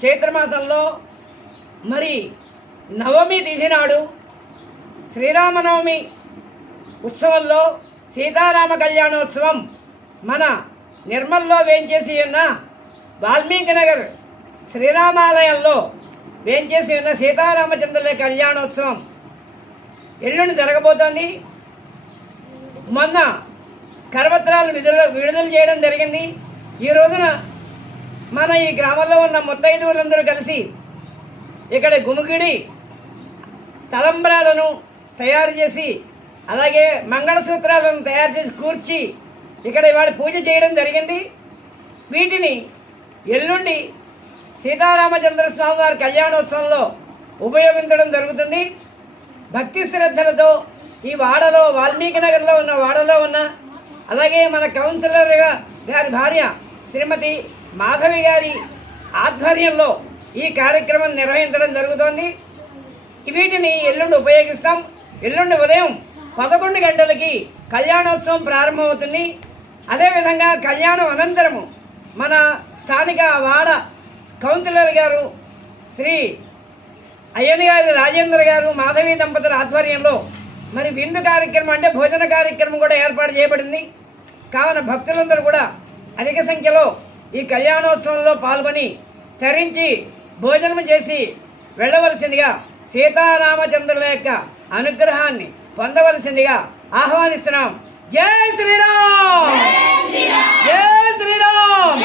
చైత్రమాసంలో మరి నవమి తిథి నాడు శ్రీరామనవమి ఉత్సవంలో సీతారామ కళ్యాణోత్సవం మన నిర్మల్లో వేంచేసి ఉన్న వాల్మీకి నగర్ శ్రీరామాలయంలో వేంచేసి ఉన్న సీతారామచంద్రుల కళ్యాణోత్సవం ఎల్లుండి జరగబోతోంది. మొన్న కరపత్రాలు విడుదల విడుదల చేయడం జరిగింది. ఈ రోజున మన ఈ గ్రామంలో ఉన్న ముత్తైదువులందరూ కలిసి ఇక్కడ గుమిగిడి తలంబ్రాలను తయారు చేసి అలాగే మంగళసూత్రాలను తయారు చేసి కూర్చి ఇక్కడ ఇవాళ పూజ చేయడం జరిగింది. వీటిని ఎల్లుండి సీతారామచంద్ర స్వామి వారి కళ్యాణోత్సవంలో ఉపయోగించడం జరుగుతుంది. భక్తి శ్రద్ధలతో ఈ వాడలో వాల్మీకి నగర్లో ఉన్న వాడలో ఉన్న అలాగే మన కౌన్సిలర్గా గారి భార్య శ్రీమతి మాధవి గారి ఆధ్వర్యంలో ఈ కార్యక్రమం నిర్వహించడం జరుగుతోంది. వీటిని ఎల్లుండి ఉపయోగిస్తాం. ఎల్లుండి ఉదయం పదకొండు గంటలకి కళ్యాణోత్సవం ప్రారంభమవుతుంది. అదేవిధంగా కళ్యాణం అనంతరము మన స్థానిక వాడ కౌన్సిలర్ గారు శ్రీ అయ్యని గారి రాజేంద్ర గారు మాధవి దంపతుల ఆధ్వర్యంలో మరి విందు కార్యక్రమం అంటే భోజన కార్యక్రమం కూడా ఏర్పాటు చేయబడింది. కావున భక్తులందరూ కూడా అధిక సంఖ్యలో ఈ కళ్యాణోత్సవంలో పాల్గొని తరించి భోజనం చేసి వెళ్ళవలసిందిగా సీతారామచంద్రుల యొక్క అనుగ్రహాన్ని పొందవలసిందిగా ఆహ్వానిస్తున్నాం. జై శ్రీరామ్! జై శ్రీరామ్!